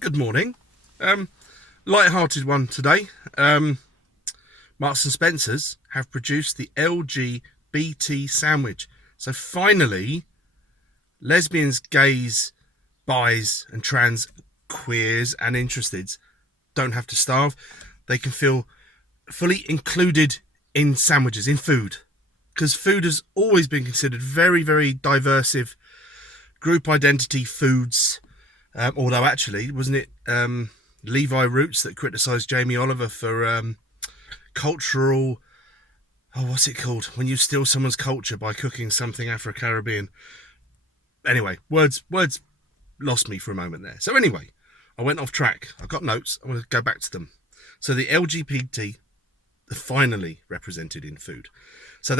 Good morning. Light-hearted one today. Marks and Spencers have produced the LGBT sandwich. So finally, lesbians, gays, bis and trans, queers and interesteds don't have to starve. They can feel fully included in sandwiches, in food. Because food has always been considered very, very diversive group identity foods. Although actually, wasn't it Levi Roots that criticised Jamie Oliver for cultural... Oh, what's it called? When you steal someone's culture by cooking something Afro-Caribbean. Anyway, words lost me for a moment there. So anyway, I went off track. I got notes. I want to go back to them. So the LGBT are finally represented in food. So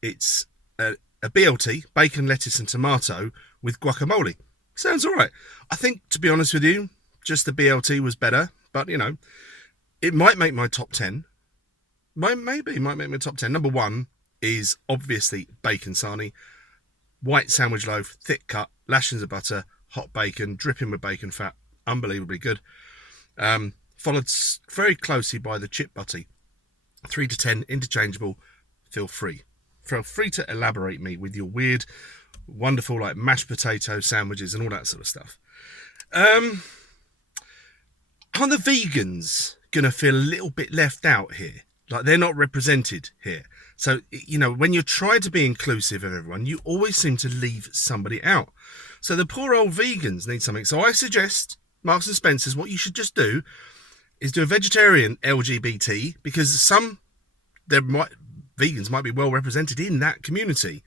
it's a BLT, bacon, lettuce and tomato with guacamole. Sounds all right. I think, to be honest with you, just the BLT was better. But, you know, it might make my top 10. Maybe it might make my top 10. Number one is obviously bacon sarnie. White sandwich loaf, thick cut, lashings of butter, hot bacon, dripping with bacon fat. Unbelievably good. Followed very closely by the chip butty. 3 to 10, interchangeable. Feel free to elaborate me with your weird, wonderful, like mashed potato sandwiches and all that sort of stuff. Are the vegans gonna feel a little bit left out here? Like they're not represented here. So, you know, when you're trying to be inclusive of everyone, you always seem to leave somebody out. So the poor old vegans need something. So I suggest, Marks and Spencers, what you should just do is do a vegetarian LGBT, because vegans might be well represented in that community,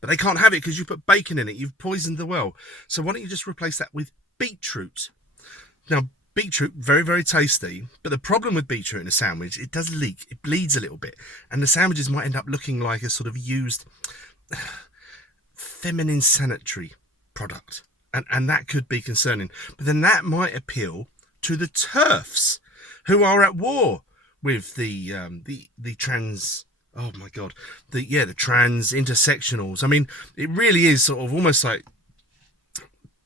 but they can't have it because you put bacon in it. You've poisoned the well. So why don't you just replace that with beetroot? Now, beetroot, very, very tasty, but the problem with beetroot in a sandwich, it does leak. It bleeds a little bit, and the sandwiches might end up looking like a sort of used feminine sanitary product, and that could be concerning. But then that might appeal to the TERFs, who are at war with the trans... Oh my God, the trans intersectionals. I mean, it really is sort of almost like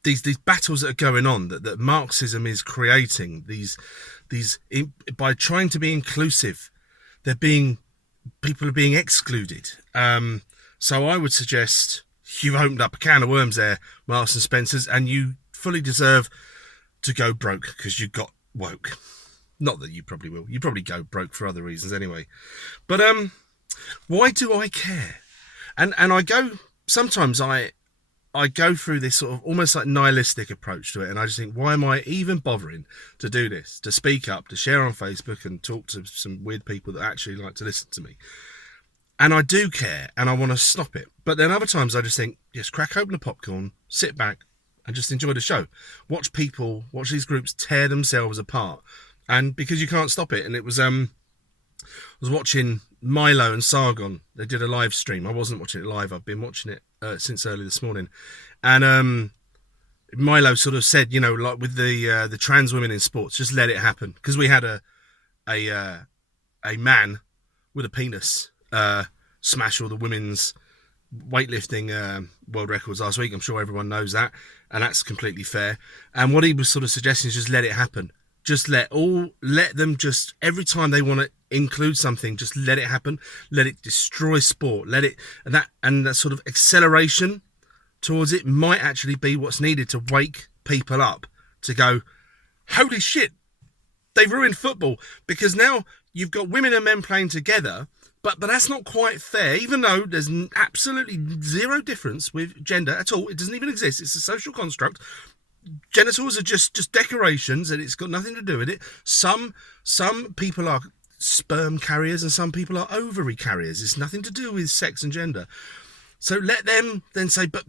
these battles that are going on that Marxism is creating. By trying to be inclusive, people are being excluded. So I would suggest you've opened up a can of worms there, Marks and Spencers, and you fully deserve to go broke because you got woke. Not that you probably will. You probably go broke for other reasons anyway. But why do I care? And sometimes I go through this sort of almost like nihilistic approach to it, and I just think, why am I even bothering to do this, to speak up, to share on Facebook and talk to some weird people that actually like to listen to me? And I do care, and I want to stop it. But then other times I just think, just crack open a popcorn, sit back and just enjoy the show. Watch these groups tear themselves apart. And because you can't stop it, and it was I was watching Milo and Sargon. They did a live stream. I wasn't watching it live. I've been watching it since early this morning. And Milo sort of said, you know, like with the trans women in sports, just let it happen. Because we had a man with a penis smash all the women's weightlifting world records last week. I'm sure everyone knows that. And that's completely fair. And what he was sort of suggesting is just let it happen. Just let them just, every time they want to include something, just let it happen. Let it destroy sport. And that sort of acceleration towards it might actually be what's needed to wake people up to go, holy shit, they've ruined football. Because now you've got women and men playing together, but that's not quite fair, even though there's absolutely zero difference with gender at all. It doesn't even exist. It's a social construct. Genitals are just decorations, and it's got nothing to do with it. Some people are sperm carriers and some people are ovary carriers. It's nothing to do with sex and gender. So let them then say, but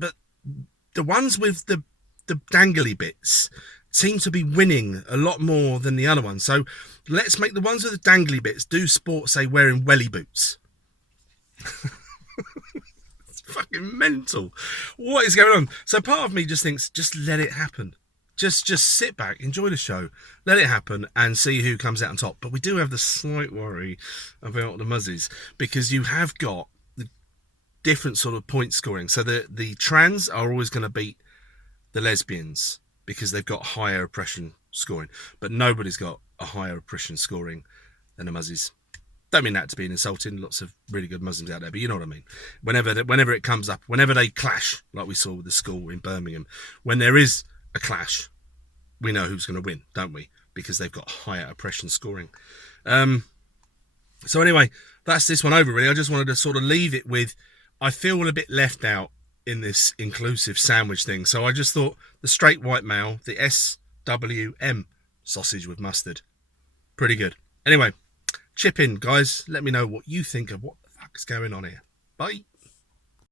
the ones with the dangly bits seem to be winning a lot more than the other ones. So let's make the ones with the dangly bits do sport, say wearing welly boots. Fucking mental. What is going on? So part of me just thinks, just let it happen. Just sit back, enjoy the show, let it happen, and see who comes out on top. But we do have the slight worry about the muzzies, because you have got the different sort of point scoring. So the trans are always going to beat the lesbians. because they've got higher oppression scoring. But nobody's got a higher oppression scoring than the Muzzies. Don't mean that to be insulting. Lots of really good Muslims out there, but you know what I mean. Whenever it comes up, whenever they clash, like we saw with the school in Birmingham, when there is a clash, we know who's going to win, don't we? Because they've got higher oppression scoring. So anyway, that's this one over, really. I just wanted to sort of leave it with, I feel a bit left out in this inclusive sandwich thing. So I just thought the straight white male, the SWM sausage with mustard, pretty good. Anyway, chip in, guys. Let me know what you think of what the fuck is going on here. Bye.